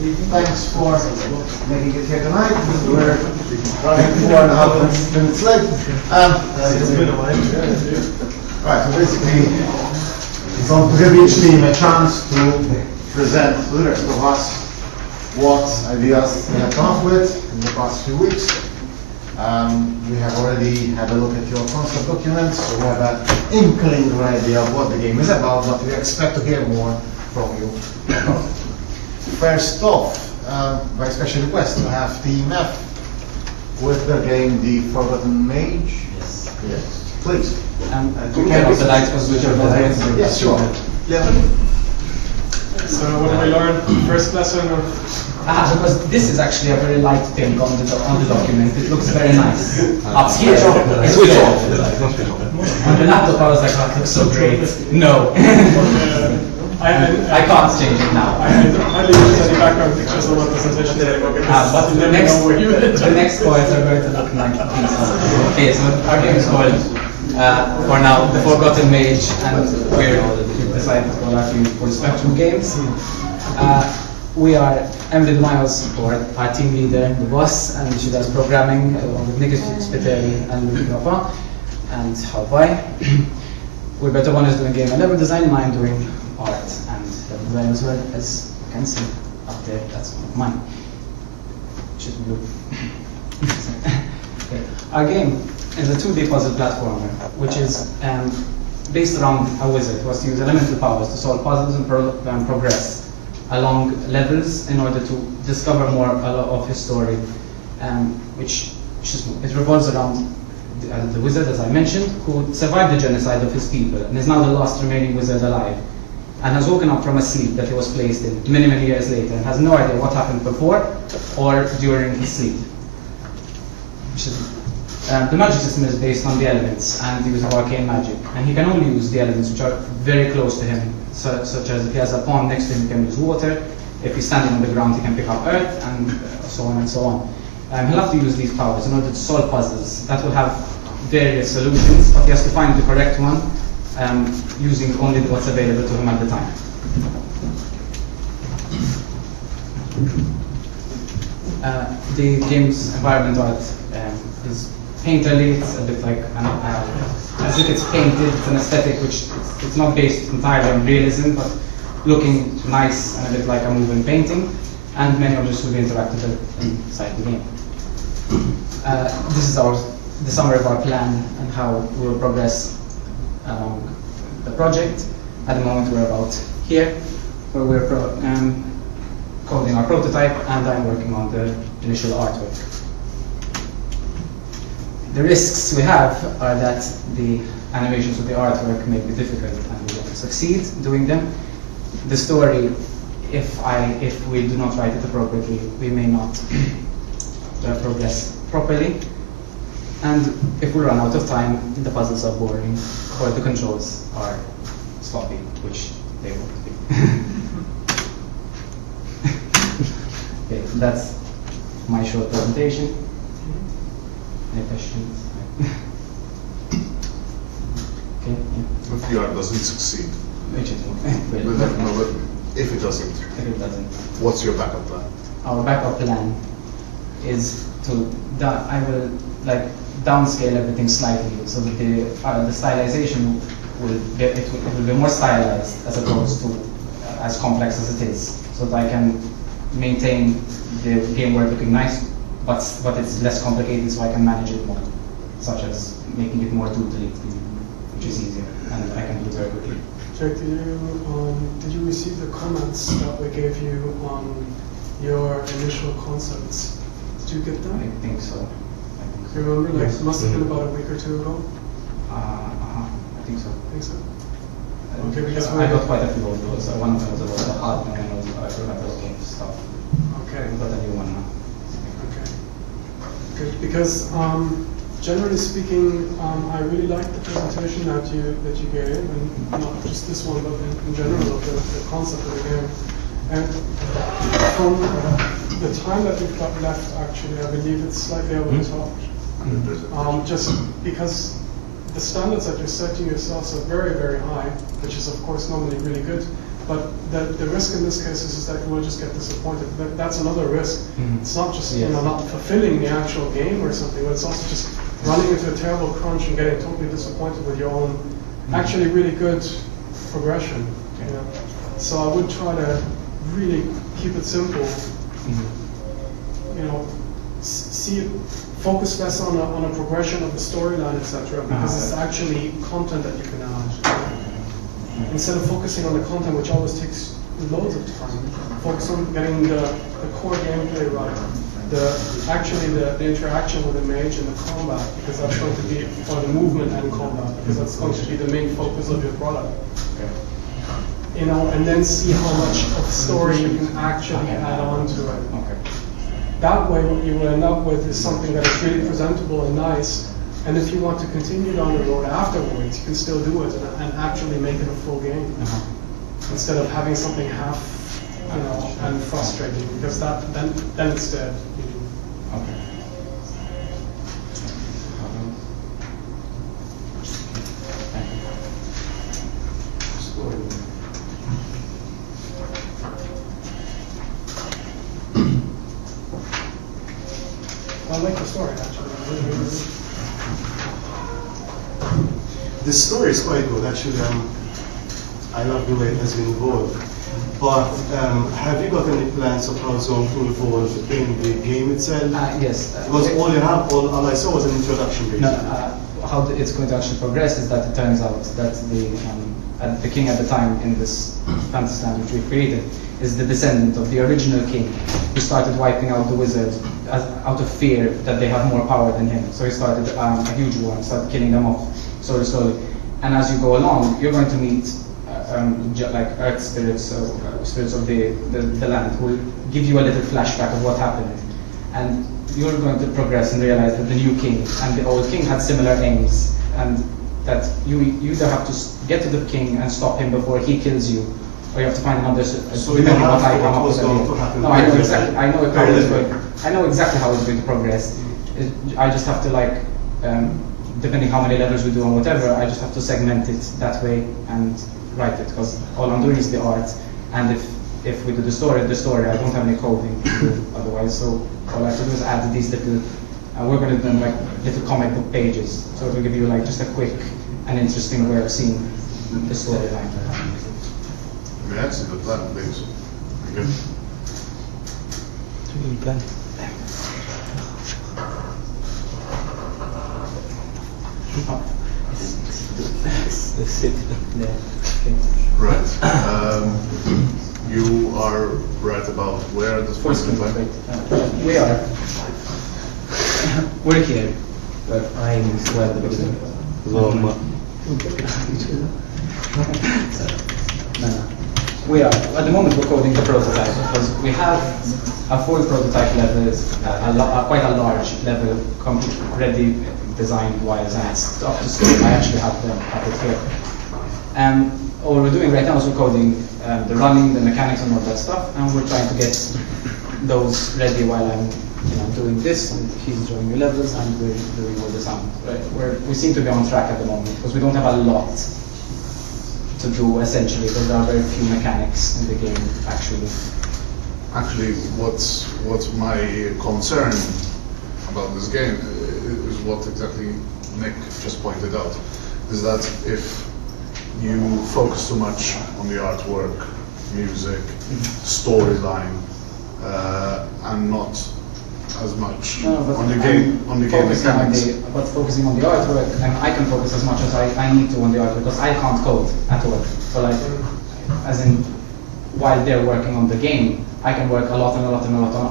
Thanks for making it here tonight. We're running 4.5 minutes late. Right, so basically, we want to give each team a chance to present to the rest of us what ideas they have come up with in the past few weeks. We have already had a look at your concept documents, so we have an inkling idea of what the game is about, but we expect to hear more from you. First off, by special request, we have Team F with the game The Forgotten Mage. Yes. Please. Can we turn off the lights because we should have the Yes, sure. So what did we learn? First lesson of... because this is actually a very light thing on the document. It looks very nice. Up here, it's switch off. On the laptop, I was like, that looks so great. No. I can't change it now. I hardly use any background pictures on my presentation anymore because but you the never know where you the next points are going to look like these. Okay, so our game is called, for now, The Forgotten Mage, and we've decided to call our team Full Spectrum Games. We are Emily Miles, our team leader, the boss, and she does programming along with Nick Spiteri and Luke Nova and Hawaii. Roberto One is doing game and level design, and I'm doing art and level design as well, as you can see up there. That's one of mine. Should be blue. Okay. Our game is a 2D puzzle platformer, which is based around a wizard who has to use elemental powers to solve puzzles and progress along levels in order to discover more of his story, which it revolves around the wizard, as I mentioned, who survived the genocide of his people and is now the last remaining wizard alive, and has woken up from a sleep that he was placed in many, many years later and has no idea what happened before or during his sleep. The magic system is based on the elements and the use of arcane magic, and he can only use the elements which are very close to him, such as if he has a pond next to him, he can use water. If he's standing on the ground, he can pick up earth, and so on and so on. He'll have to use these powers in order to solve puzzles that will have various solutions, but he has to find the correct one using only what's available to him at the time. The game's environment art is painterly. It's a bit like as if it's painted. It's an aesthetic which it's not based entirely on realism, but looking nice and a bit like a moving painting. And many objects will be interactive inside the game. This is the summary of our plan and how we will progress along the project. At the moment, we're about here, where we're coding our prototype, and I'm working on the initial artwork. The risks we have are that the animations of the artwork may be difficult and we won't succeed doing them. The story, if we do not write it appropriately, we may not progress properly. And if we run out of time, the puzzles are boring or the controls are sloppy, which they won't be. Okay, so that's my short presentation. Any questions? Okay. Yeah. If the art doesn't succeed, Which is no, but if it doesn't, what's your backup plan? Our backup plan is to I will downscale everything slightly so that the stylization will be more stylized as opposed to as complex as it is, so that I can maintain the game work looking nice, but it's less complicated, so I can manage it more, such as making it more doodly, which is easier, and I can do it very quickly. Jack, did you receive the comments that we gave you on your initial concepts? Did you get them? I think so. Do you remember? It must have been about a week or two ago. I think so. Okay, because I got quite a few of those. One of them was about the hard one, and I remember a lot of stuff. Okay. I've got a new one now. Okay. Good, because generally speaking, I really liked the presentation that you gave, and not just this one, but in general of the concept of the game. And from the time that we've got left, actually, I believe it's slightly over the top. Just because the standards that you're setting yourselves are very, very high, which is of course normally really good, But the risk in this case is that you will just get disappointed. That's another risk. It's not just not fulfilling the actual game or something, but it's also just running into a terrible crunch and getting totally disappointed with your own actually really good progression. You know? So I would try to really keep it simple. You know, focus less on a progression of the storyline, etc. Because it's actually content that you can add. Instead of focusing on the content, which always takes loads of time, focus on getting the core gameplay right. The interaction with the mage and the combat, because that's going to be, or the movement and combat, because that's going to be the main focus of your product. You know, and then see how much of the story you can actually add on to it. That way, what you will end up with is something that is really presentable and nice. And if you want to continue down the road afterwards, you can still do it and actually make it a full game, instead of having something half, you know, and frustrating, because then it's dead. Okay. I like the story actually. The story is quite good, actually. I love the way it has been evolved. But have you got any plans of how it's going to evolve in the game itself? Yes. Because all I saw was an introduction, basically. No, how it's going to actually progress is that it turns out that the king at the time in this fantasy land which we created is the descendant of the original king, who started wiping out the wizards out of fear that they have more power than him. So he started a huge war and started killing them off slowly. And as you go along, you're going to meet like earth spirits, spirits of the land, who will give you a little flashback of what happened. And you're going to progress and realize that the new king and the old king had similar aims, and that you either have to get to the king and stop him before he kills you, or you have to find another. So you know what was going to happen. No, I know exactly. I know how it's going. I know exactly how it's going to progress. I just have to like, depending how many levels we do and whatever, I just have to segment it that way and write it, because all I'm doing is the art, and if we do the story, I don't have any coding to do otherwise. So all I have to do is add these little. We're going to do them like little comic book pages, so it will give you like just a quick and interesting way of seeing the storyline. I mean, that's a good plan, please. Good. Right. You are right about where this First is one, we are. We're here. But I'm where the beginning. No. We are. At the moment, we're coding the prototype, because we have a full prototype level, quite a large level, ready, designed wise, and it's up to scale. I actually have it here. What we're doing right now is we're coding the running, the mechanics, and all that stuff, and we're trying to get those ready while I'm doing this, and he's drawing new levels, and we're doing all the sound. Right? We seem to be on track at the moment, because we don't have a lot to do, essentially, because there are very few mechanics in the game, actually. Actually, what's my concern about this game is what exactly Nick just pointed out, is that if you focus too much on the artwork, music, storyline, and not as much on the game mechanics. But focusing on the artwork, and I can focus as much as I need to on the artwork, because I can't code at all. So like, as in, while they're working on the game, I can work a lot on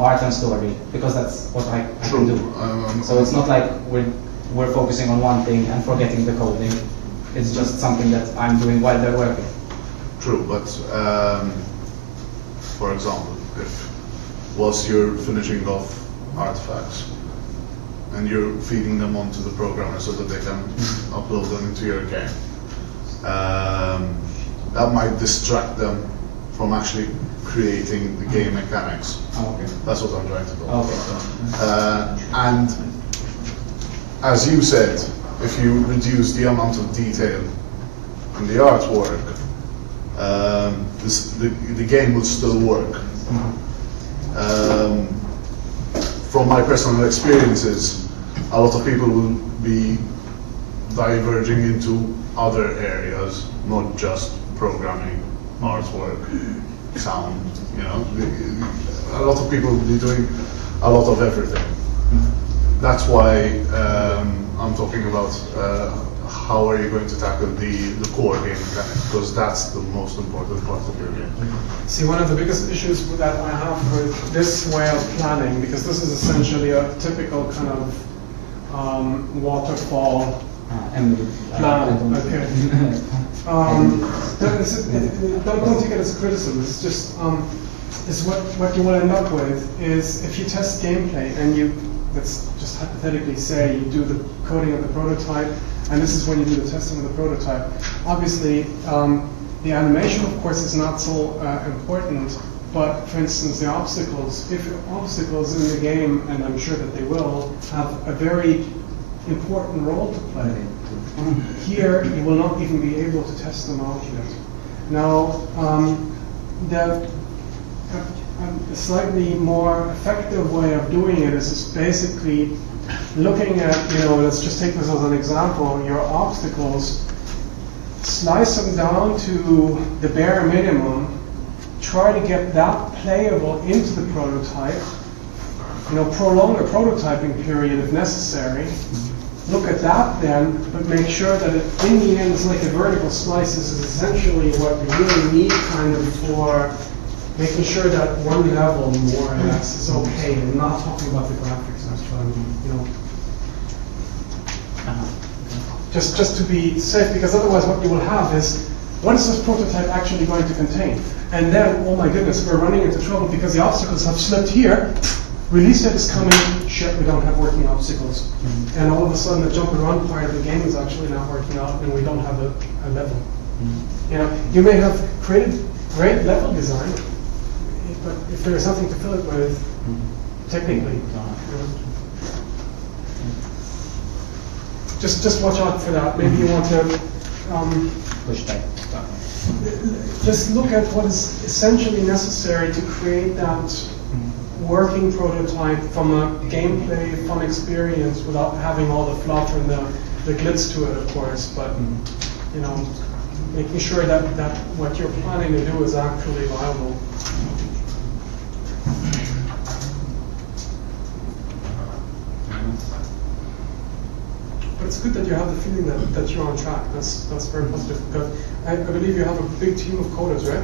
art and story, because that's what I can do. So it's not like we're focusing on one thing and forgetting the coding. It's just something that I'm doing while they're working. True, but for example, if whilst you're finishing off artifacts and you're feeding them onto the programmer so that they can upload them into your game, that might distract them from actually creating the game mechanics. Oh, okay. That's what I'm trying to do. Okay. And as you said, if you reduce the amount of detail in the artwork, the game would still work. From my personal experiences, a lot of people will be diverging into other areas, not just programming, artwork, sound, you know. A lot of people will be doing a lot of everything. That's why I'm talking about how are you going to tackle the core game mechanic, because that's the most important part of your game. See, one of the biggest issues that I have with this way of planning, because this is essentially a typical kind of waterfall plan. Okay. Don't take it as a criticism. It's just is what you will end up with is if you test gameplay and you, let's just hypothetically say you do the coding of the prototype, and this is when you do the testing of the prototype. Obviously, the animation, of course, is not so important, but for instance, the obstacles, if obstacles in the game, and I'm sure that they will, have a very important role to play. Here, you will not even be able to test them out yet. Now, a slightly more effective way of doing it is basically looking at, let's just take this as an example, your obstacles, slice them down to the bare minimum, try to get that playable into the prototype, prolong the prototyping period if necessary, look at that then, but make sure that in the end it's like a vertical slice. This is essentially what you really need kind of for making sure that one level more or less is okay, and not talking about the graphics necessarily, just to be safe, because otherwise what you will have is, what is this prototype actually going to contain? And then, oh my goodness, we're running into trouble because the obstacles have slipped here, release date is coming, shit, we don't have working obstacles. And all of a sudden the jump and run part of the game is actually not working out and we don't have a level. You may have created great level design, but if there is something to fill it with, technically, just watch out for that. Maybe you want to push back. Just look at what is essentially necessary to create that working prototype from a gameplay, fun experience without having all the fluff and the glitz to it, of course. But making sure that what you're planning to do is actually viable. But it's good that you have the feeling that you're on track. That's very positive. Because I believe you have a big team of coders, right?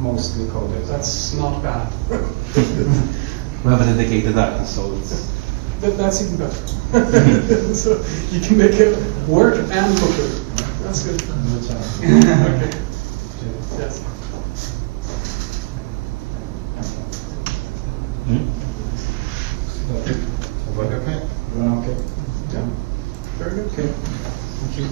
Mostly coders. That's not bad. We have a dedicated artist, so it's... That's even better. So you can make it work and look good. That's good. Okay. Yes. Okay. Okay. Yeah. Very good. Okay. Thank you.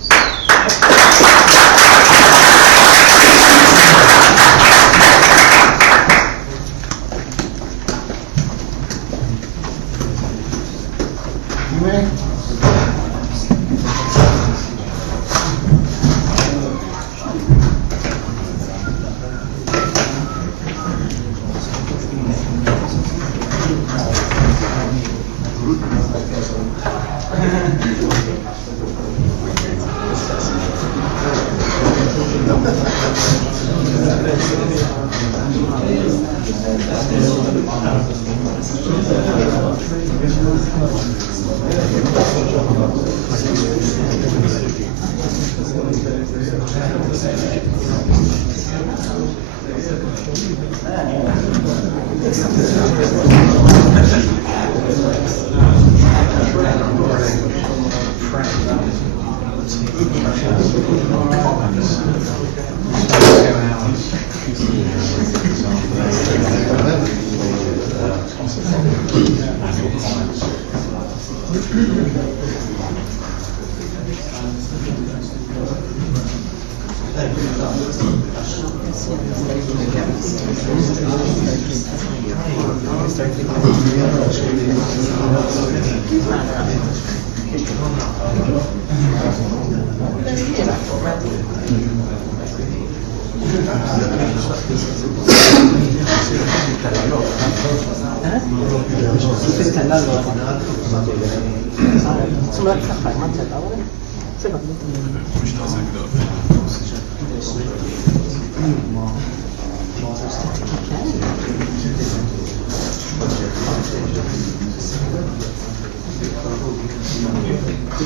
Good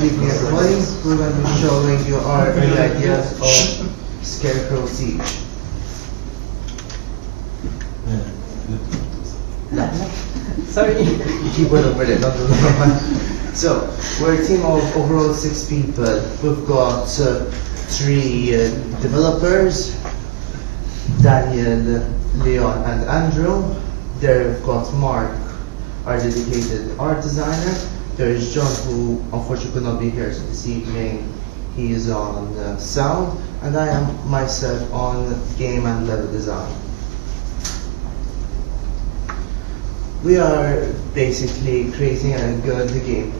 evening, everybody. We're going to be showing you our early ideas of Scarecrow Siege. Sorry. Keyboard over there, not the one. So, we're a team of overall 6 people. We've got 3 developers, Daniel, Leon, and Andrew. They've got Mark, our dedicated art designer. There is John, who unfortunately could not be here this evening. He is on sound, and I am myself on game and level design. We are basically creating a good game,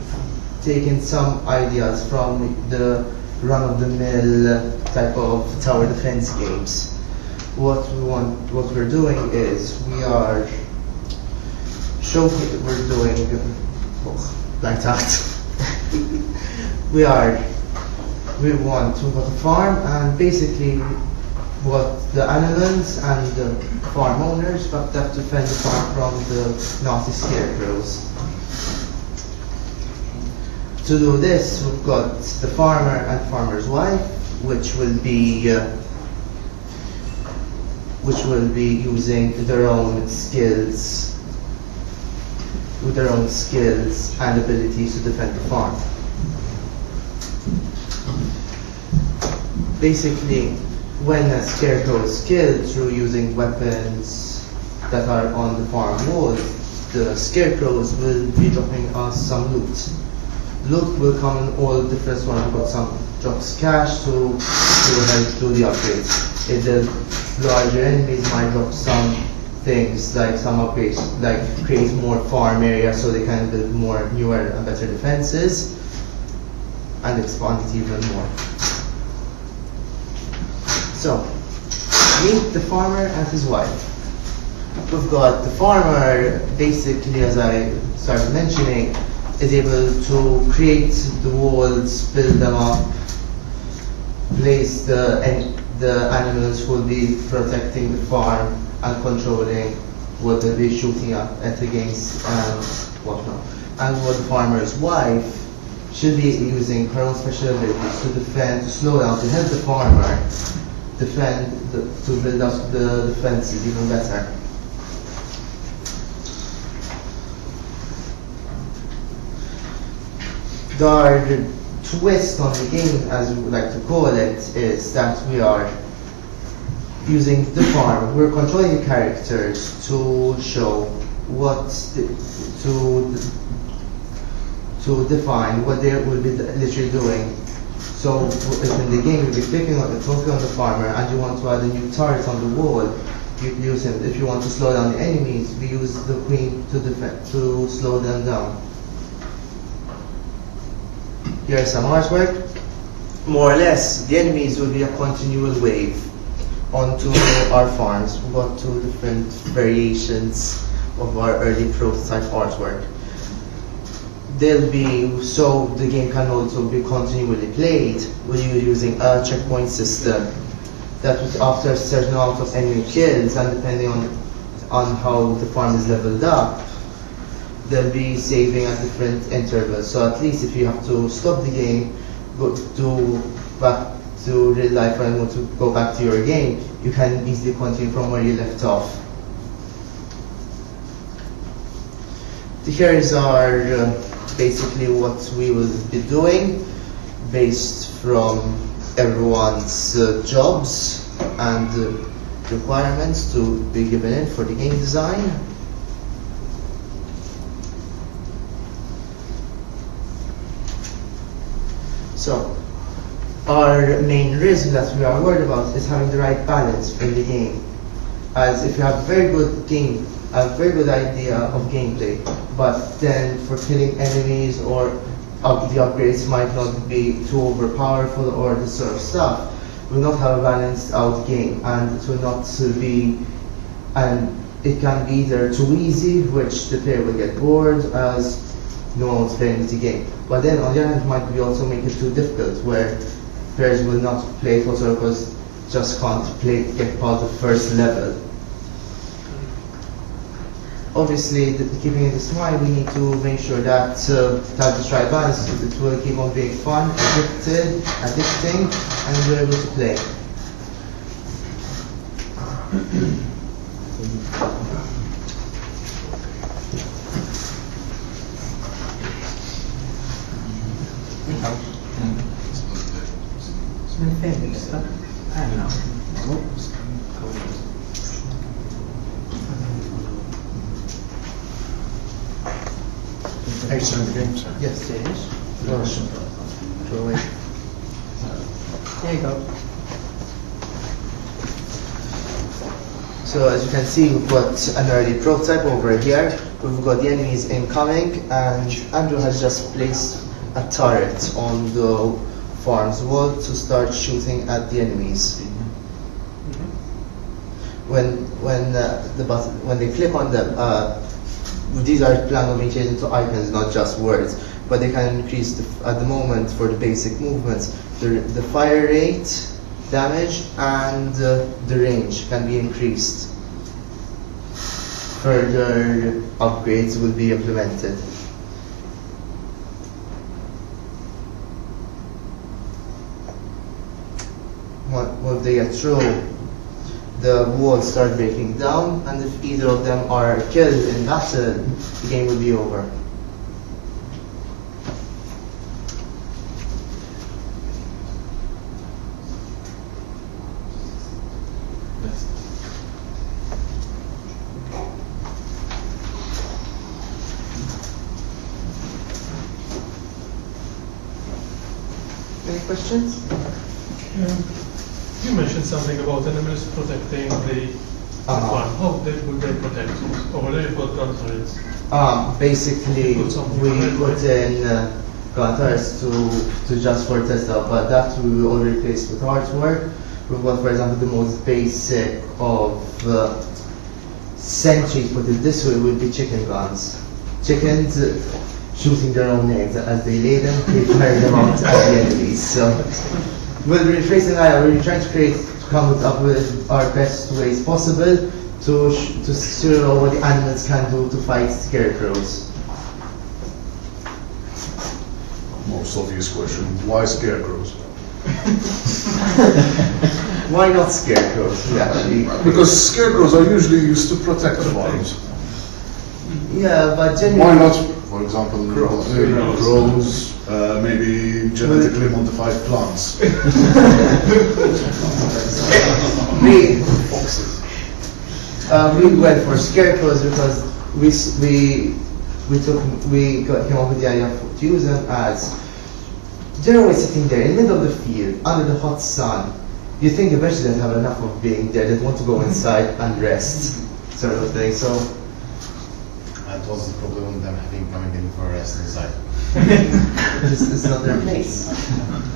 taking some ideas from the run-of-the-mill type of tower defense games. What we're doing is we are showcasing. We're doing like that. we want to go to farm, and basically what the animals and the farm owners have to defend the farm from the nasty scarecrows. To do this, we've got the farmer and farmer's wife, which will be using their own skills, and abilities to defend the farm. Basically, when a scarecrow is killed through using weapons that are on the farm wall, the scarecrows will be dropping us some loot. Loot will come in all different forms. We've got some drops cash to help do the upgrades. If the larger enemies might drop some things like some upgrades, like create more farm area so they can build more newer and better defenses and expand it even more. So, meet the farmer and his wife. We've got the farmer, basically, as I started mentioning, is able to create the walls, build them up, place the animals who will be protecting the farm and controlling what they'll be shooting at against and whatnot. And what the farmer's wife should be using her own special abilities to defend, to slow down, to help the farmer defend, to build up the defenses even better. The twist on the game, as we would like to call it, is that we are using the farm. We're controlling the characters to show to define what they will be literally doing. So in the game, you'll be focusing on the farmer, and you want to add a new turret on the wall, you use him. If you want to slow down the enemies, we use the queen to slow them down. Here's some artwork. More or less, the enemies will be a continual wave onto our farms. We've got 2 different variations of our early prototype artwork. They'll be, so the game can also be continually played, we're using a checkpoint system that after a certain amount of enemy kills, and depending on how the farm is leveled up, they'll be saving at different intervals. So at least if you have to stop the game, go back to real life and want to go back to your game, you can easily continue from where you left off. Here is our basically what we will be doing based from everyone's jobs and requirements to be given in for the game design. So, our main risk that we are worried about is having the right balance in the game. As if you have a very good idea of gameplay, but then for killing enemies or the upgrades might not be too overpowerful or this sort of stuff, will not have a balanced out game, and it will not be, and it can be either too easy, which the player will get bored as no one's playing the game. But then on the other hand, it might be also make it too difficult, where players will not play it whatsoever because just can't play get past the first level. Obviously, keeping this in mind, we need to make sure that to have the right balance, it will keep on being fun, addicting, and we're able to play. I don't know. Yes, it is. Throw away. There you go. So as you can see, we've got an early prototype over here. We've got the enemies incoming, and Andrew has just placed a turret on the farm's wall to start shooting at the enemies. When they click on them, these are planned on being changed into icons, not just words. But they can increase at the moment for the basic movements. The fire rate, damage, and the range can be increased. Further upgrades will be implemented. Once they get through, the walls start breaking down, and if either of them are killed in battle, the game will be over. Any questions? You mentioned something about enemies protecting the farm. How would they protect it? Or whether you put controls? Basically, we put in gutters to just for test out, but that we will already replace with artwork. We've got, for example, the most basic of sentries, put it this way, would be chicken guns. Chickens shooting their own eggs as they lay them, they fire them out at the enemies. So we'll replace an area. We're trying to come up with our best ways possible to show what the animals can do to fight scarecrows. Most obvious question, why scarecrows? Why not scarecrows, actually? Because scarecrows are usually used to protect farms. Yeah, but Why generally... not, for example, crows, maybe genetically modified plants? We went for scarecrows because we came up with the idea to use them as they're always sitting there in the middle of the field under the hot sun. You think eventually they'd have enough of being there, they'd want to go inside and rest, sort of thing. So And what's the problem with them coming in for a rest inside? it's not their place.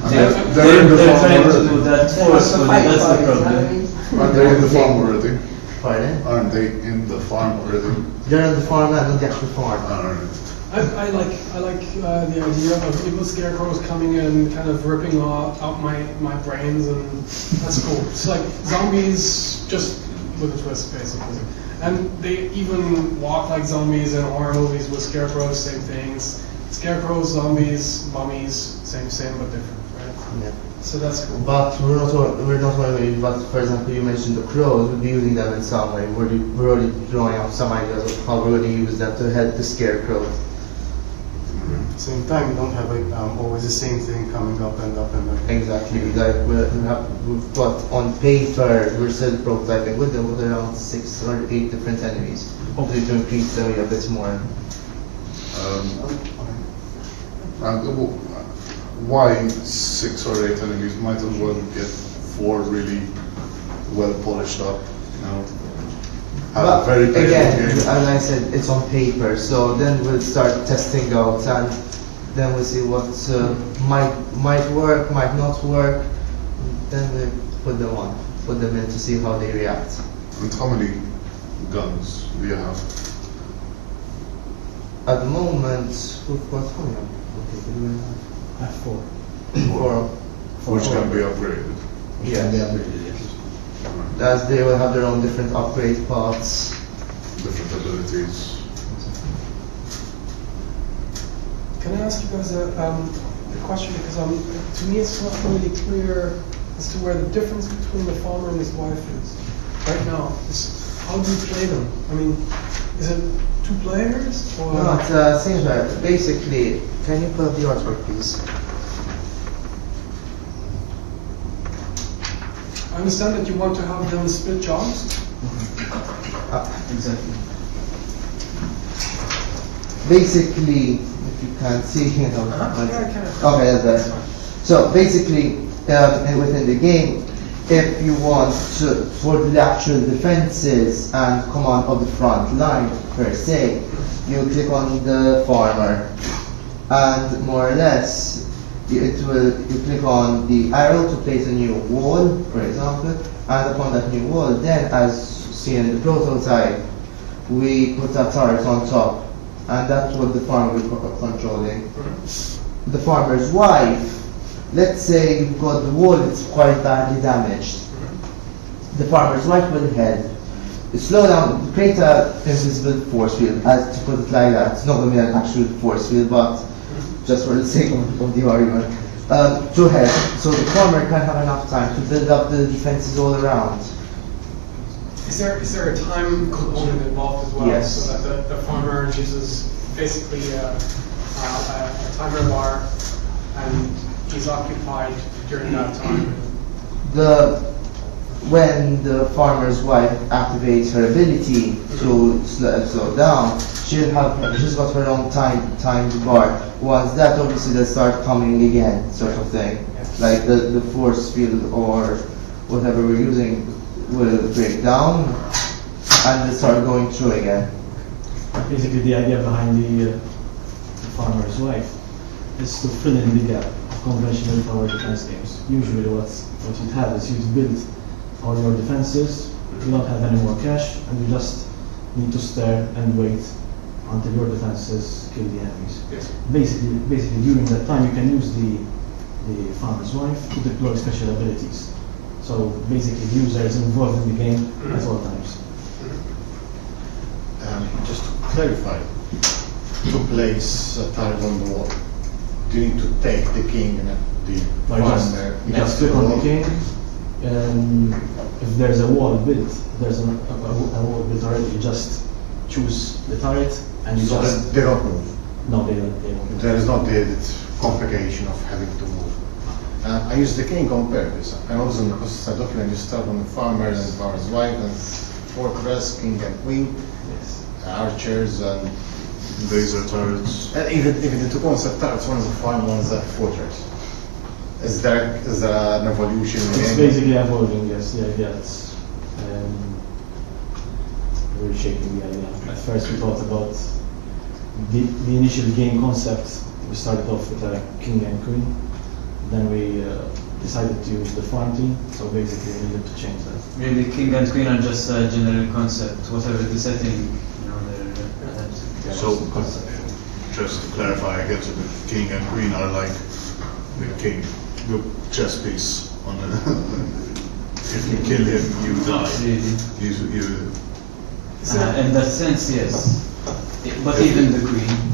They're in the farm trying to already. do that forcefully, that's the problem. Aren't they in the farm already? Pardon? Aren't they in the farm already? They're on the farm and not the actual farm. I like the idea of evil scarecrows coming in, kind of ripping out my brains, and that's cool. It's like zombies, just with a twist, basically. And they even walk like zombies in horror movies with scarecrows, same things. Scarecrows, zombies, mummies, same but different, right? Yeah. So that's cool. But we're not only, but for example, you mentioned the crows, we'll be using them in some way. We're already drawing up some ideas of how we're going to use them to help the scarecrows. At the same time, you don't have always the same thing coming up and up and up. Exactly, like we've got on paper, we're still prototyping with them with around 6 or 8 different enemies. Hopefully to increase them a bit more. Why 6 or 8 enemies? Might as well get 4 really well polished up, have a very playable again, game. as I said, it's on paper, so then we'll start testing out and then we'll see what might work, might not work. then we put them in to see how they react. And how many guns do you have? At the moment, we've got how many? Okay, do we have? I have 4. Four. Which can be upgraded. Yes. Right. As they will have their own different upgrade paths. Different abilities. Can I ask you guys a question? Because to me it's not really clear as to where the difference between the farmer and his wife is. Right now, how do you play them? I mean, is it 2 players? Or No, it seems like basically, can you pull up the artwork please? I understand that you want to have them split jobs. Exactly. Basically, if you can't see, you know. Yeah, I can. Okay, that's fine. So basically, within the game, if you want to, for the actual defenses and command of the front line per se, you click on the farmer, and more or less, you click on the arrow to place a new wall, for example, and upon that new wall, then as seen in the prototype, we put a turret on top, and that's what the farmer will be controlling. The farmer's wife, let's say you've got the wall that's quite badly damaged. The farmer's wife will help. Slow down, create an invisible force field, as to put it like that. It's not going to be an actual force field, but just for the sake of the argument. To help, so the farmer can have enough time to build up the defenses all around. Is there a time component involved as well? Yes. So that the farmer uses basically a timer bar and he's occupied during that time. When the farmer's wife activates her ability to slow down, she's got her own time bar. Once that, obviously they'll start coming again, sort of thing. Like the force field or whatever we're using will break down and will start going through again. Basically, the idea behind the farmer's wife is to fill in the gap of conventional tower defense games. Usually what you'd have is you'd build all your defenses, you don't have any more cash, and you just need to stare and wait until your defenses kill the enemies. Yes. Basically during that time you can use the farmer's wife to deploy special abilities. So basically the user is involved in the game at all times. Just to clarify, to place a tile on the wall, do you need to take the king and the farmer You next just to the click on wall? the king, if there's a wall built, there's a wall built already, you just choose the turret and you So just... they don't move. No, they don't. There is not the complication of having to move. I use the king on purpose. I was on the side document, you start on the farmer and farmer's wife and fortress, king and queen, Yes. archers and Laser turrets. even the two concept turrets, one is a farm, one is a fortress. Is there an evolution in the It's game? basically evolving, yes, the idea. It's reshaping the idea. At first we thought about the initial game concept. We started off with a king and queen. Then we decided to use the farm team, so basically we needed to change that. Really, king and queen are just a general concept, whatever the setting, you know, they're adapted. So, just to clarify, I guess the king and queen are like the king, the chess piece on the if you kill him, you die. Really. You In that sense, yes. But even the queen.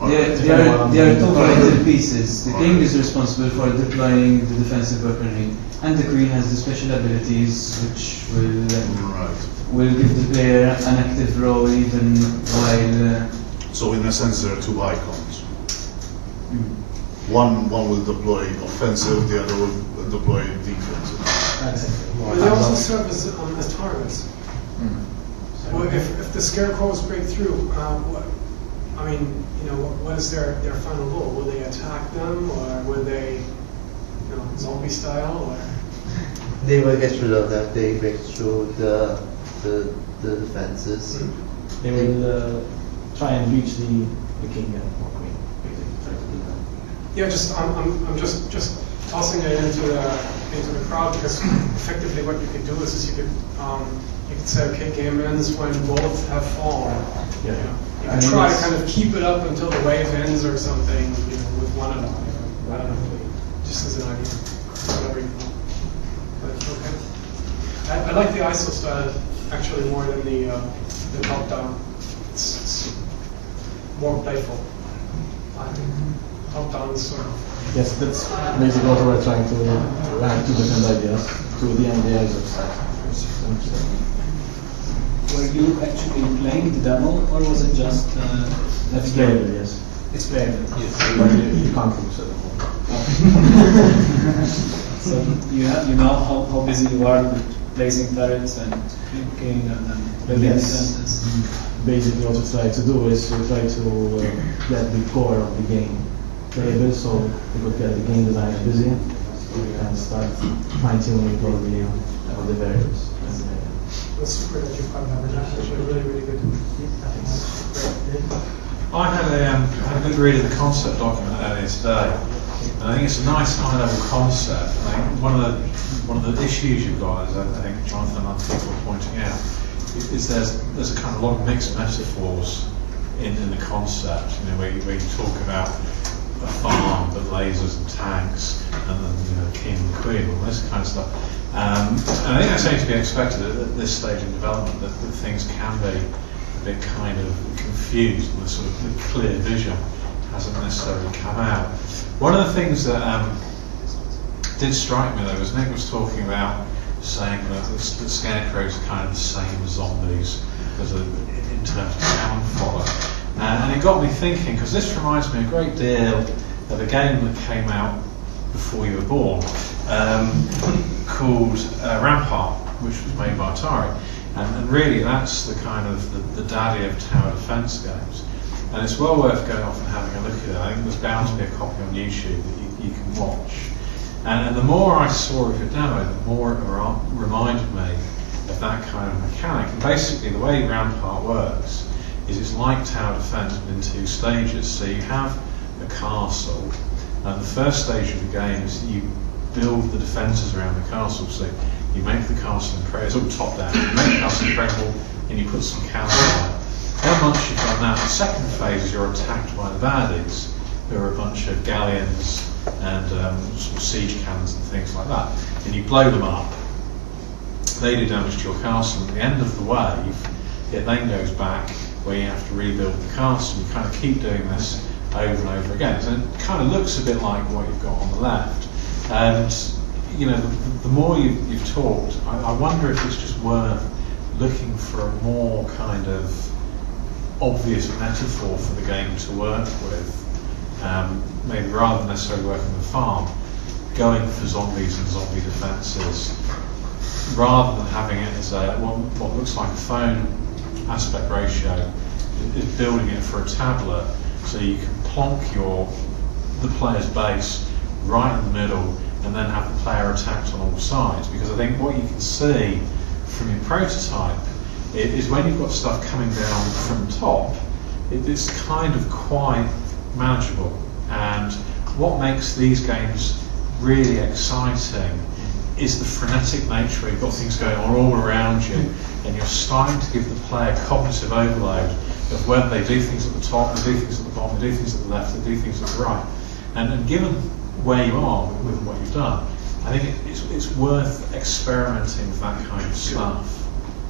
Alright. They are two vital pieces. The king is responsible for deploying the defensive weaponry, and the queen has the special abilities which right. will give the player an active role even while. So in a sense, there are two icons. One will deploy offensive, the other will deploy defensive. But they also serve as targets. Well, if the scarecrows break through, what is their final goal? Will they attack them, or will they, zombie style, or? They will get rid of that. They break through the defenses. They will try and reach the king and queen, basically try to do that. Yeah, I'm just tossing it into the crowd, because effectively what you could do is you could say, okay, game ends when both have fallen. Yeah. You could try to kind of keep it up until the wave ends or something, with one alive. I don't know, just as an idea. Whatever you want. But okay. I like the ISO style actually more than the top down. It's more playful. I think top down is sort of. Yes, that's basically what we're trying to add two different ideas to the ISO style. Were you actually playing the demo, or was it just? That's playable, yes. It's playable. Yes. But you can't lose at all. So you know how busy you are with placing turrets and clicking and building defenses. Basically, what we try to do is we try to get the core of the game playable, so we could get the game designer busy, so we can start fine-tuning probably all the variables. That's super that you've got that. That's actually really, really good. I had a good read of the concept document earlier today, and I think it's a nice high-level concept. I think one of the issues you've got, as I think Jonathan and other people are pointing out, is there's a kind of lot of mixed metaphors in the concept. Where you talk about a farm, but lasers and tanks, and then king and queen, all this kind of stuff. And I think that's only to be expected at this stage in development, that things can be a bit kind of confused, and the sort of clear vision hasn't necessarily come out. One of the things that did strike me though was Nick was talking about saying that the scarecrows are kind of the same as zombies in terms of town follow. And it got me thinking, because this reminds me a great deal of a game that came out before you were born, called Rampart, which was made by Atari. And really that's the kind of the daddy of tower defense games. And it's well worth going off and having a look at it. I think there's bound to be a copy on YouTube that you can watch. And the more I saw of your demo, the more it reminded me of that kind of mechanic. And basically the way Rampart works is it's like tower defense but in two stages. So you have a castle, and the first stage of the game is you build the defences around the castle. So you make the castle impregnable, it's all top down, you make the castle impregnable and you put some counters on it. Then once you've done that, the second phase is you're attacked by the baddies, who are a bunch of galleons and sort of siege cannons and things like that. And you blow them up, they do damage to your castle, and at the end of the wave, it then goes back where you have to rebuild the castle. You kind of keep doing this over and over again. So it kind of looks a bit like what you've got on the left. And the more you've talked, I wonder if it's just worth looking for a more kind of obvious metaphor for the game to work with. Maybe rather than necessarily working with a farm, going for zombies and zombie defences, rather than having it as what looks like a phone aspect ratio, is building it for a tablet, so you can plonk the player's base right in the middle and then have the player attacked on all sides. Because I think what you can see from your prototype is when you've got stuff coming down from the top, it's kind of quite manageable. And what makes these games really exciting is the frenetic nature where you've got things going on all around you, and you're starting to give the player cognitive overload of whether they do things at the top, they do things at the bottom, they do things at the left, they do things at the right. And given where you are with what you've done, I think it's worth experimenting with that kind of stuff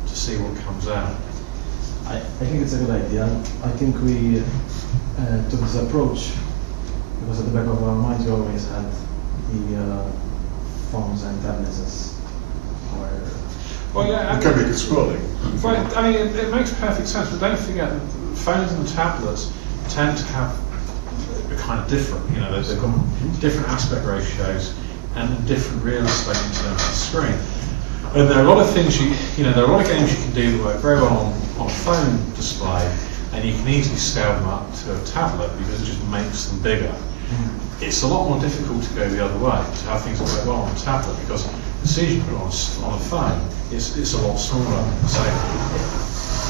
to see what comes out. I think it's a good idea. I think we took this approach because at the back of our minds we always had the phones and tablets as our... Well, yeah, It can make it scrolling. Well, I mean, it makes perfect sense, but don't forget that phones and tablets tend to have a kind of different, they've got different aspect ratios and different real estate in terms of the screen. And there are a lot of things there are a lot of games you can do that work very well on a phone display, and you can easily scale them up to a tablet because it just makes them bigger. It's a lot more difficult to go the other way, to have things that work well on a tablet, because as soon as you put it on a phone, it's a lot smaller. So,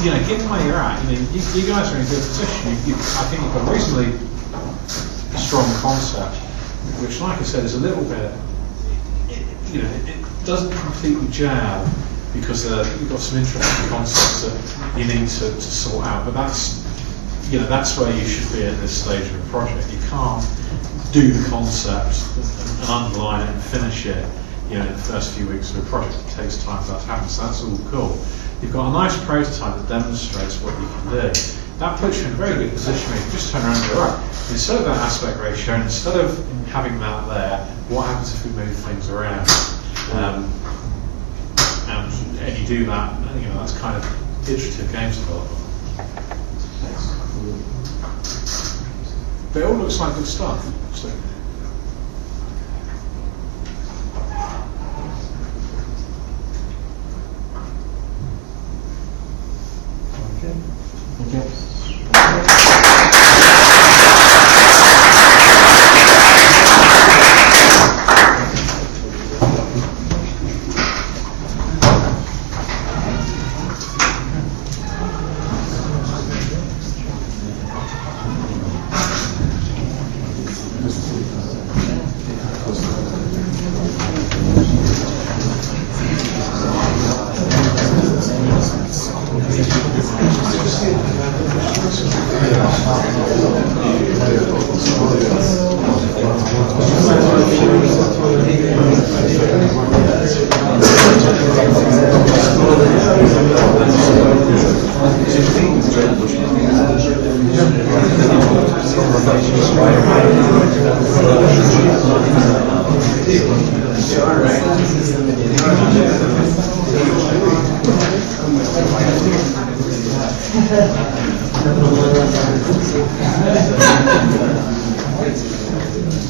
given where you're at, you guys are in a good position. I think you've got a reasonably strong concept. which, like I said, is a little bit, it doesn't completely jam because you've got some interesting concepts that you need to sort out. But that's where you should be at this stage of a project. You can't do the concept and underline it and finish it, in the first few weeks of a project. It takes time for that to happen. So that's all cool. You've got a nice prototype that demonstrates what you can do. That puts you in a very good position where you can just turn around and go, right, instead of that aspect ratio, and instead of having that there, what happens if we move things around? And you do that, that's kind of iterative games development. But it all looks like good stuff. So.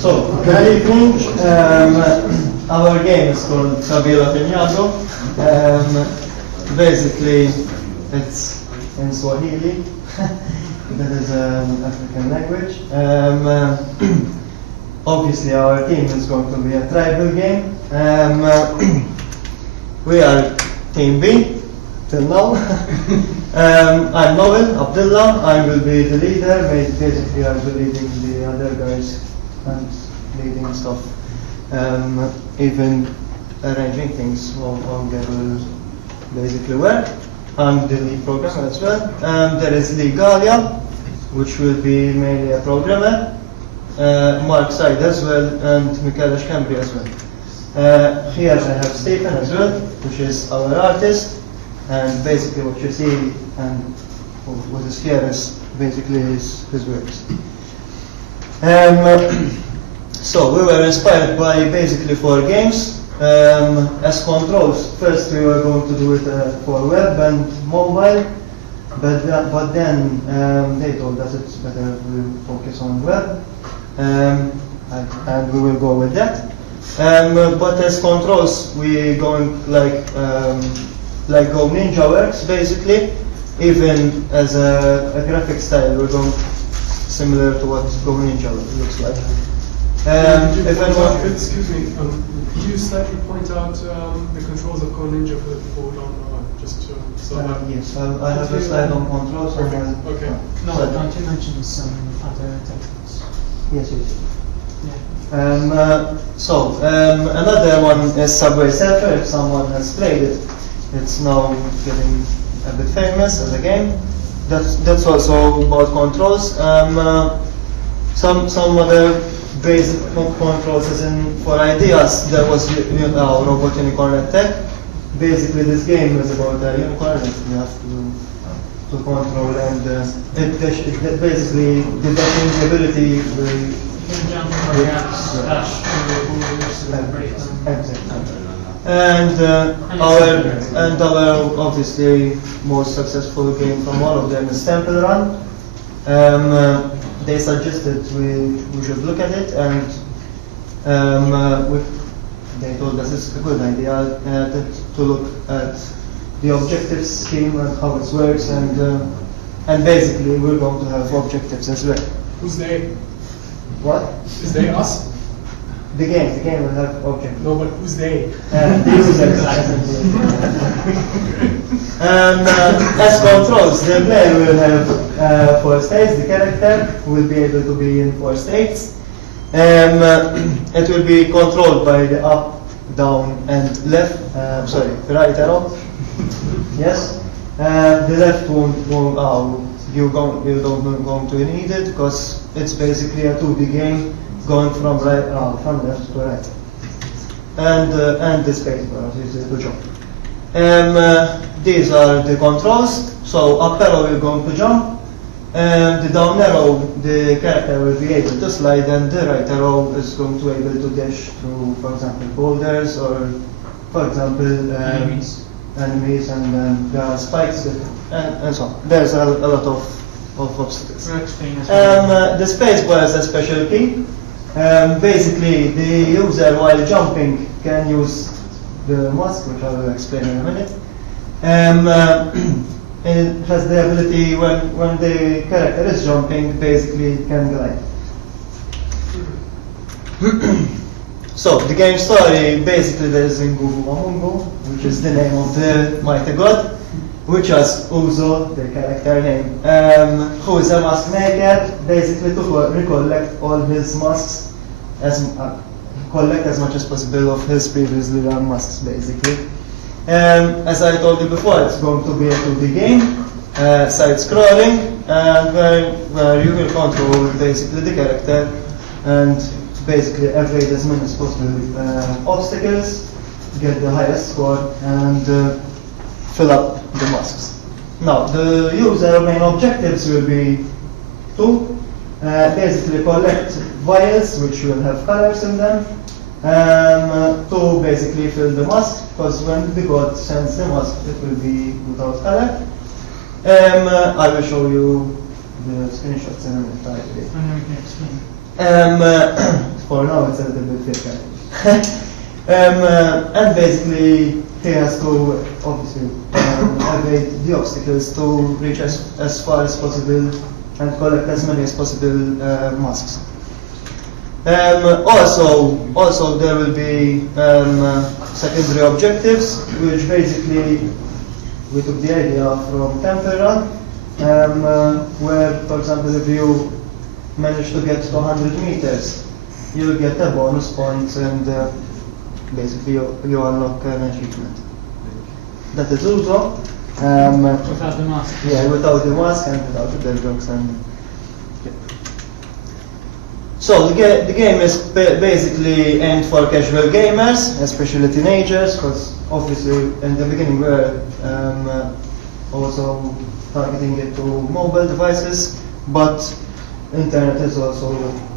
So, good evening. Our game is called Kabila Pinyado. Basically, it's in Swahili. That is an African language. Obviously, our team is going to be a tribal game. We are Team B till now. I'm Noel Abdullah. I will be the leader. Basically, I will be leading the other guys and leading stuff. Even arranging things how they will basically work. I'm the lead programmer as well. There is Lee Galia, which will be mainly a programmer. Mark Said as well, and Michaela Shkambri as well. Here I have Stephen as well, which is our artist. And basically what you see and what is here is basically his works. So we were inspired by basically 4 games. As controls, first we were going to do it for web and mobile, but then they told us it's better we focus on web, and we will go with that. But as controls, we going like Go Ninja works basically. Even as a graphic style, we're going similar to what Go Ninja looks like. Excuse me, could you slightly point out the controls of Go Ninja for the people who don't know? Just to, yes, I have a slide on controls. Okay. No, don't you mention some other techniques? Yes, yes. Yeah. Another one is Subway Surfer. If someone has played it, it's now getting a bit famous as a game. That's also about controls. Some other basic controls, as in for ideas, there was Robot Unicorn Tech. Basically, this game is about a unicorn that you have to control, and it basically the dashing ability will. And our obviously most successful game from all of them is Temple Run. They suggested we should look at it, and they told us it's a good idea to look at the objectives scheme and how it works, and basically we're going to have objectives as well. Who's they? What? Is they us? The game will have objectives. No, but who's they? The users. As controls, the player will have 4 states. The character will be able to be in 4 states. It will be controlled by the up, down, and left. Right arrow. Yes. The left won't you don't going to need it because it's basically a 2D game going from from left to right. And the space bar is the jump. These are the controls. So up arrow you're going to jump, and the down arrow the character will be able to slide, and the right arrow is going to be able to dash through, for example, boulders or, for example, enemies, and there are spikes and so on. There's a lot of obstacles. The space bar is a special key. Basically, the user while jumping can use the mask, which I will explain in a minute. It has the ability when the character is jumping, basically it can glide. So the game story basically there is Nguvu Wamungu, which is the name of the mighty god, which has Uzo, the character name, who is a mask maker, basically to recollect all his masks, collect as much as possible of his previously run masks, basically. As I told you before, it's going to be a 2D game, side-scrolling, and where you will control basically the character and basically evade as many as possible obstacles, get the highest score, and fill up the masks. Now, the user main objectives will be to basically collect vials which will have colors in them, to basically fill the mask, because when the god sends the mask, it will be without color. I will show you the screenshots in a minute. For now, it's a little bit different. And basically, he has to obviously evade the obstacles to reach as far as possible and collect as many as possible masks. Also, there will be secondary objectives, which basically we took the idea from Temple Run, where, for example, if you manage to get to 100 meters, you will get a bonus point, and basically you unlock an achievement. That is Uzo. Without the mask. Yeah, without the mask and without the deadlocks and. So the game is basically aimed for casual gamers, especially teenagers, because obviously in the beginning we're also targeting it to mobile devices, but internet is also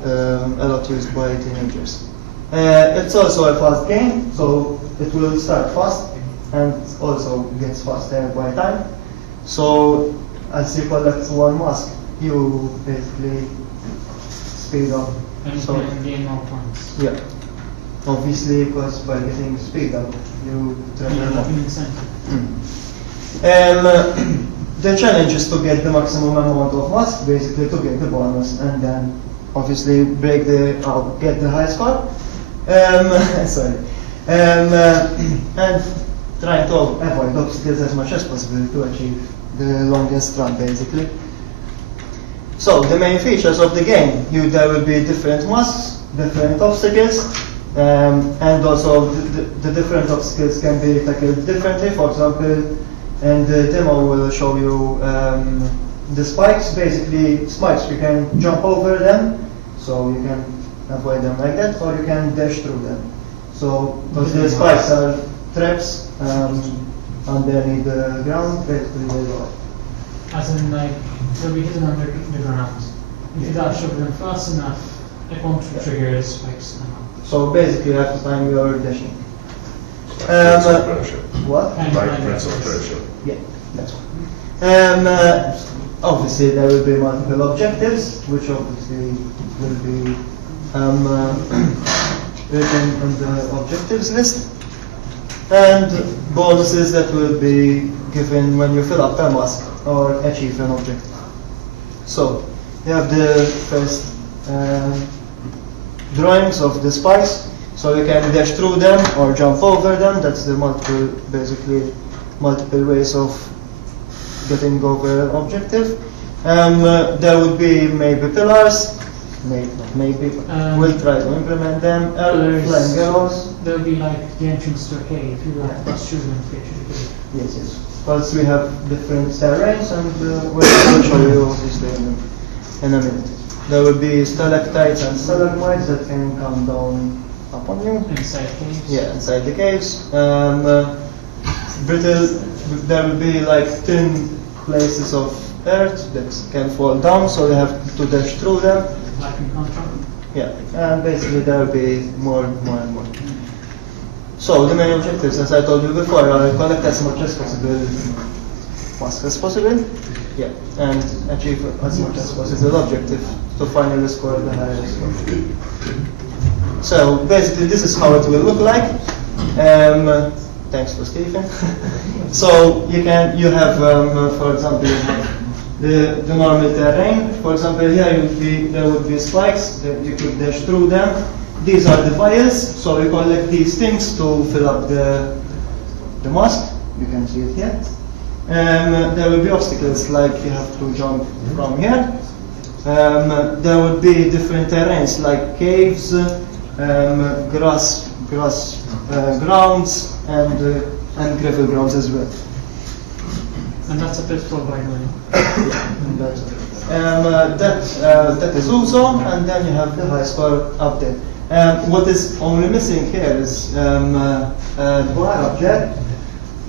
a lot used by teenagers. It's also a fast game, so it will start fast and also gets faster by time. So as you collect one mask, you basically speed up. And So, you can gain more points. yeah. Obviously, because by getting speed up, you travel more. The challenge is to get the maximum amount of masks, basically to get the bonus, and then obviously get the high score. Sorry. And trying to avoid obstacles as much as possible to achieve the longest run, basically. So the main features of the game, there will be different masks, different obstacles, and also the different obstacles can be tackled differently. For example, and the demo will show you the spikes. Basically, spikes, you can jump over them, so you can avoid them like that, or you can dash through them. So, because the spikes are traps underneath the ground, basically they go. As in, like, they'll be hidden under the ground. If you dash over them fast enough, it won't trigger spikes. So basically, you have to time your dashing. What? Like Prince of Persia. Yeah, that's one. Obviously, there will be multiple objectives, which obviously will be written on the objectives list, and bonuses that will be given when you fill up a mask or achieve an objective. So, you have the first drawings of the spikes, so you can dash through them or jump over them. That's the multiple ways of getting over an objective. There would be maybe pillars, maybe we'll try to implement them. Flying arrows. There'll be like the entrance to a cave. You will pass through them to get to the cave. Yes. Because we have different terrains, and we'll show you obviously in a minute. There will be stalactites and stalagmites that can come down upon you. Inside caves? Yeah, inside the caves. There will be like thin places of earth that can fall down, so you have to dash through them. Like in Contra? Yeah, and basically there will be more and more. So the main objectives, as I told you before, are collect as much as possible, yeah, and achieve as much as possible objective to finally score the highest score. So basically this is how it will look like. Thanks to Stephen. So you have, for example, the normal terrain. For example, here there would be spikes that you could dash through them. These are the vials, so we collect these things to fill up the mosque. You can see it here. There will be obstacles, like you have to jump from here. There would be different terrains, like caves, grass grounds, and gravel grounds as well. And that's a pitfall, by the way. That is also, and then you have the high score up there. What is only missing here is the bar object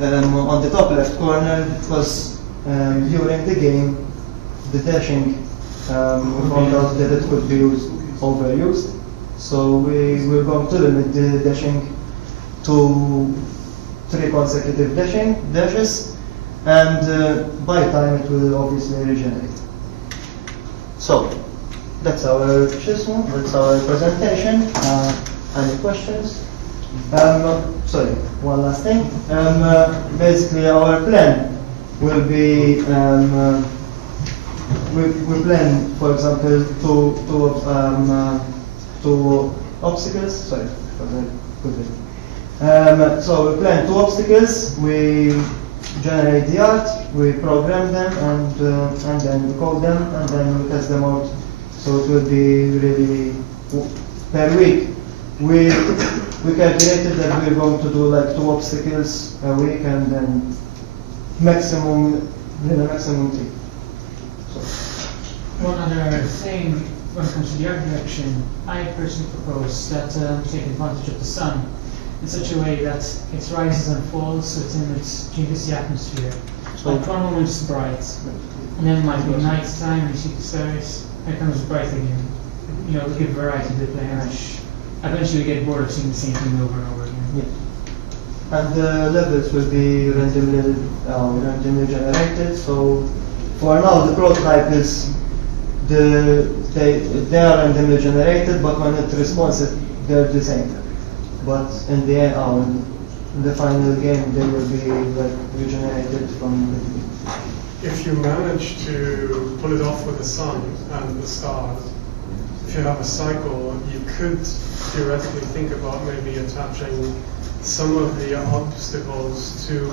on the top left corner, because during the game the dashing we found out that it could be overused. So we're going to limit the dashing to 3 consecutive dashes, and by time it will obviously regenerate. So that's our that's our presentation. Any questions? Sorry, one last thing. Basically our plan will be we plan, for example, two obstacles. Sorry, so we plan 2 obstacles. We generate the art, we program them, and then we code them, and then we test them out. So it will be really per week. We calculated that we're going to do like 2 obstacles a week, and then maximum 3. So. One other thing, when it comes to the art direction, I personally propose that we take advantage of the sun in such a way that it rises and falls, so it changes the atmosphere. So like one moment it's bright, and then it might be night time, and you see the stars, and it comes bright again. You know, we give variety to the player, which eventually get bored of seeing the same thing over and over again. Yeah. And the levels will be randomly generated. So for now, the prototype is they are randomly generated, but when it responds, they're the same. But in the end, in the final game, they will be like regenerated from the beginning. If you manage to pull it off with the sun and the stars, if you have a cycle, you could theoretically think about maybe attaching some of the obstacles to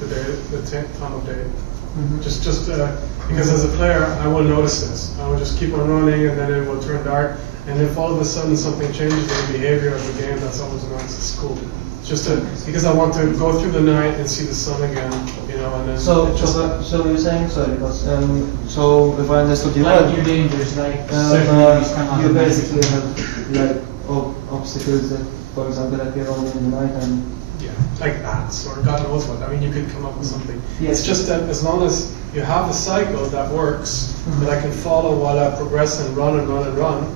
the time of day. Mm-hmm. Just because as a player, I will notice this. I will just keep on running, and then it will turn dark. And if all of a sudden something changes in the behavior of the game, that's always nice. It's cool. Because I want to go through the night and see the sun again, you know. And then so you're saying, sorry, because so if I understood you like well, your dangers, like certain enemies come out. you basically have like obstacles that, for example, appear only in the night, and yeah, like bats or God knows what. I mean, you could come up with something. Yes. It's just that as long as you have a cycle that works, that I can follow while I progress and run and run and run.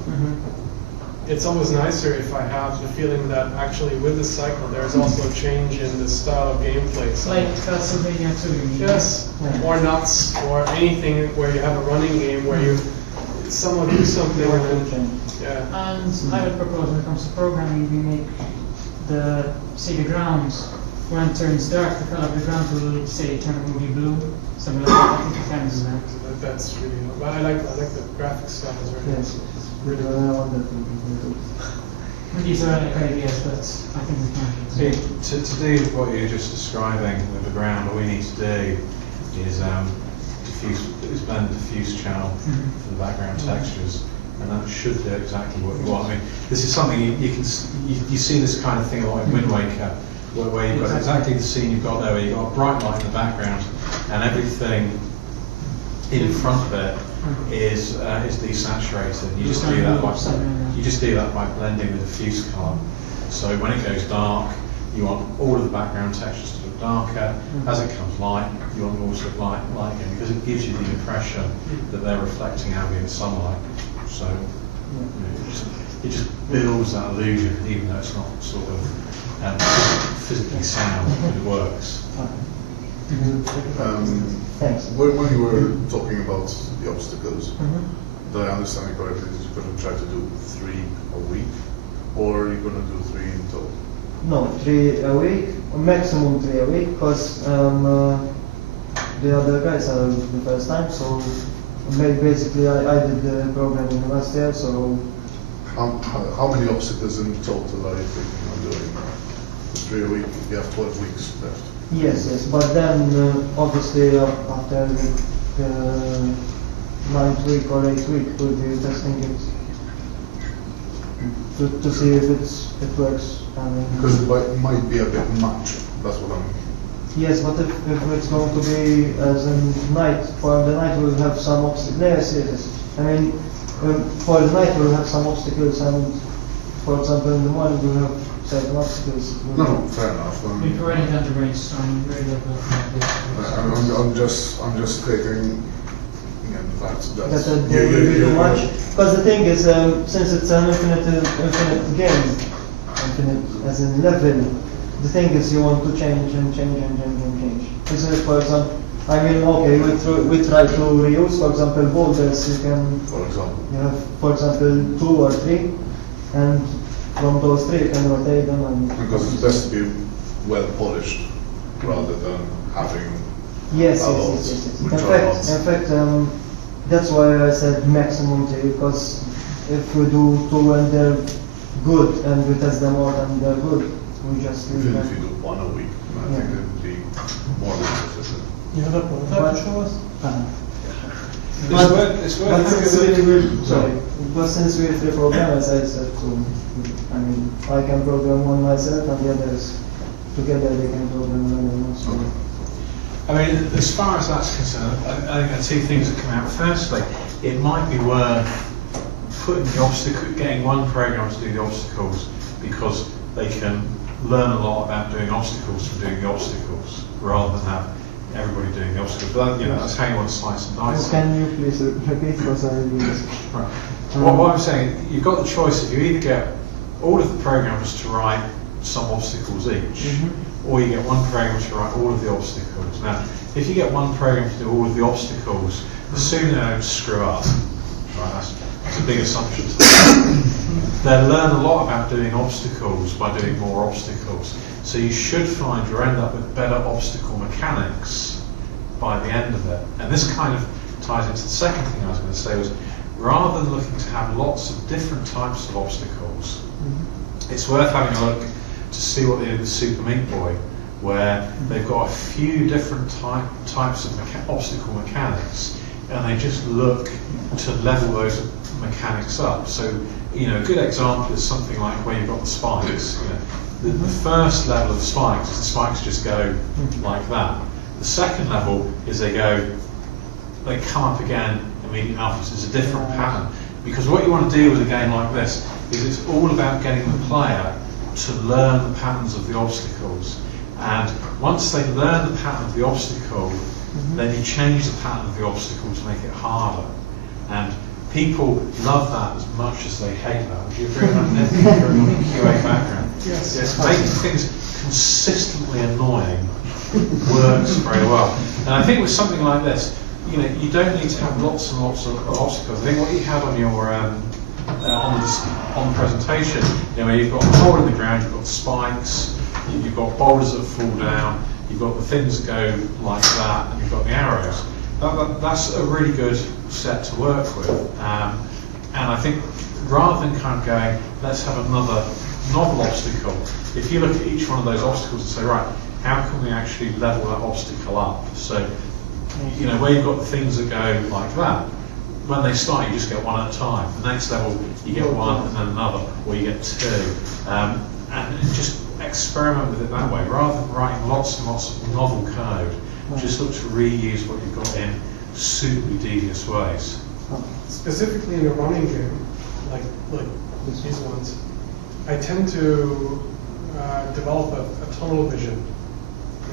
It's always nicer if I have the feeling that actually with the cycle there's also a change in the style of gameplay. So like Castlevania 2, you mean? yes, or Nuts, or anything where you have a running game where you someone do something and then, yeah. And I would propose when it comes to programming, we make the grounds, when it turns dark, the color of the ground will say turn a movie blue, something like that. I think you can do that. That's really, but I like the graphic stuff is very nice. These are like ideas, but I think we can. To do what you're just describing with the ground, all we need to do is blend diffuse channel for the background textures, and that should do exactly what you want. I mean, this is something you see this kind of thing a lot in Wind Waker, where you've got exactly the scene you've got there, where you've got a bright light in the background, and everything in front of it is desaturated. You just do that by blending with diffuse colour. So when it goes dark, you want all of the background textures to look darker. As it comes light, you want them all to look light again, because it gives you the impression that they're reflecting ambient sunlight. So it just builds that illusion, even though it's not sort of physically sound, but it works. Thanks. When you were talking about the obstacles, do I understand it correctly that you're going to try to do 3 a week, or are you going to do 3 in total? No, 3 a week, maximum 3 a week, because the other guys are the first time, so basically I did the programming last year, so... How many obstacles in total are you thinking of doing? 3 a week, you have 12 weeks left. Yes, but then obviously after the 9th week or 8th week we'll be testing it to see if it works. Because it might be a bit much, that's what I'm... Yes, but if it's going to be as in night, for the night we'll have some obstacles. Yes. I mean, for the night we'll have some obstacles, and for example in the morning we'll have certain obstacles. No, fair enough. We've already done the brainstorming, very little. I'm just stating the fact that there will be too much. Because the thing is, since it's an infinite game, infinite as in level, the thing is you want to change and change. So for example, I mean, okay, we try to reuse, for example, boulders. You can, you have, for example, 2 or 3, and from those 3 you can rotate them. And because it's best to be well polished rather than having yes. Yes. In fact, that's why I said maximum 3, because if we do 2 and they're good and we test them out and they're good, we just leave Even them. if you do 1 a week, I think it would be more than sufficient. You have a prototype to show us? But since we're 3 programmers, I said I mean, I can program one myself and the others together they can program one also. I mean, as far as that's concerned, I think there are 2 things that come out. Firstly, it might be worth getting one programmer to do the obstacles, because they can learn a lot about doing obstacles from doing the obstacles, rather than have everybody doing the obstacles. But that's how you want to slice and dice. Can you please repeat, because I do this? Right. What I'm saying, you've got the choice of you either get all of the programmers to write some obstacles each, or you get one programmer to write all of the obstacles. Now, if you get one programmer to do all of the obstacles, the sooner they don't screw up, right, that's a big assumption. They'll learn a lot about doing obstacles by doing more obstacles. So you should find you end up with better obstacle mechanics by the end of it. And this kind of ties into the second thing I was going to say, was rather than looking to have lots of different types of obstacles, it's worth having a look to see what they do with Super Meat Boy, where they've got a few different types of obstacle mechanics, and they just look to level those mechanics up. So, a good example is something like where you've got the spikes. The first level of spikes is the spikes just go like that. The second level is they come up again immediately afterwards. It's a different pattern. Because what you want to do with a game like this is it's all about getting the player to learn the patterns of the obstacles. And once they learn the pattern of the obstacle, then you change the pattern of the obstacle to make it harder. And people love that as much as they hate that. Would you agree with that, Nick? You're a QA background. Yes. Making things consistently annoying works very well. And I think with something like this, you don't need to have lots and lots of obstacles. I think what you had on your on the presentation, where you've got a hole in the ground, you've got spikes, you've got boulders that fall down, you've got the things that go like that, and you've got the arrows. That's a really good set to work with. And I think rather than kind of going, let's have another novel obstacle, if you look at each one of those obstacles and say, right, how can we actually level that obstacle up? So, where you've got the things that go like that, when they start, you just get one at a time. The next level, you get one and then another, or you get two. And just experiment with it that way, rather than writing lots and lots of novel code. Just look to reuse what you've got in suitably devious ways. Specifically in a running game, like these ones, I tend to develop a tunnel vision,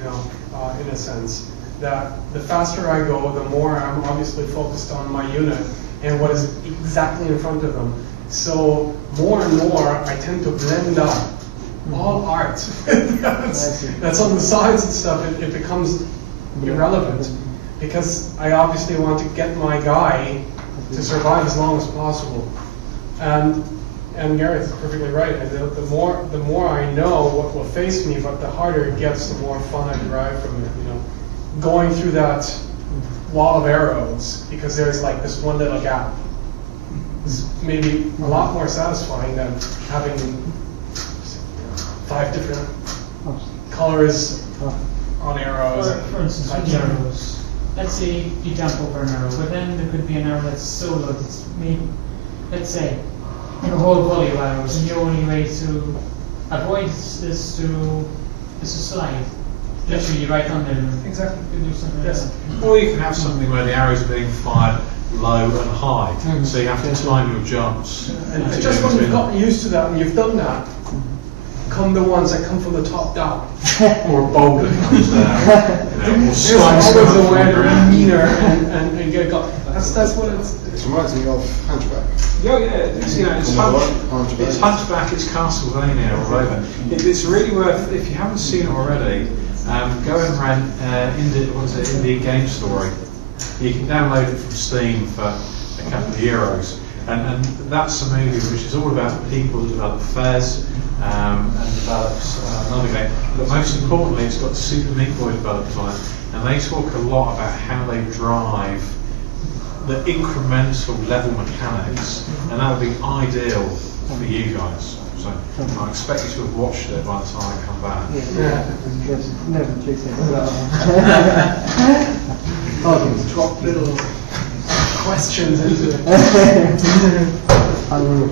in a sense. That the faster I go, the more I'm obviously focused on my unit and what is exactly in front of them. So more and more, I tend to blend up all art that's on the sides and stuff. It becomes irrelevant because I obviously want to get my guy to survive as long as possible. And Gareth is perfectly right. And the more I know what will face me, but the harder it gets, the more fun I derive from it. Going through that wall of arrows because there's like this one little gap is maybe a lot more satisfying than having 5 different colors on arrows. For instance, with arrows, let's say you jump over an arrow, but then there could be an arrow that's solo. That's maybe, let's say, a whole volley of arrows, and your only way to avoid this is to slide. Literally right on there. Exactly. You can do something like that. Or you can have something where the arrows are being fired low and high, so you have to time your jumps. And just when you've gotten used to that and you've done that, come the ones that come from the top down. Or a boulder comes down, or There's spikes always come a from way the to be ground. meaner and get got. That's what it's. It reminds me of Hunchback. Yeah, it's Hunchback, it's Castlevania all over. It's really worth, if you haven't seen it already, go and rent Indie Game Story. You can download it from Steam for a couple of euros. And that's a movie which is all about the people that develop Fez and develops another game. But most importantly, it's got Super Meat Boy developers on it. And they talk a lot about how they drive the incremental level mechanics, and that would be ideal for you guys. So I expect you to have watched it by the time I come back. Drop little questions into it.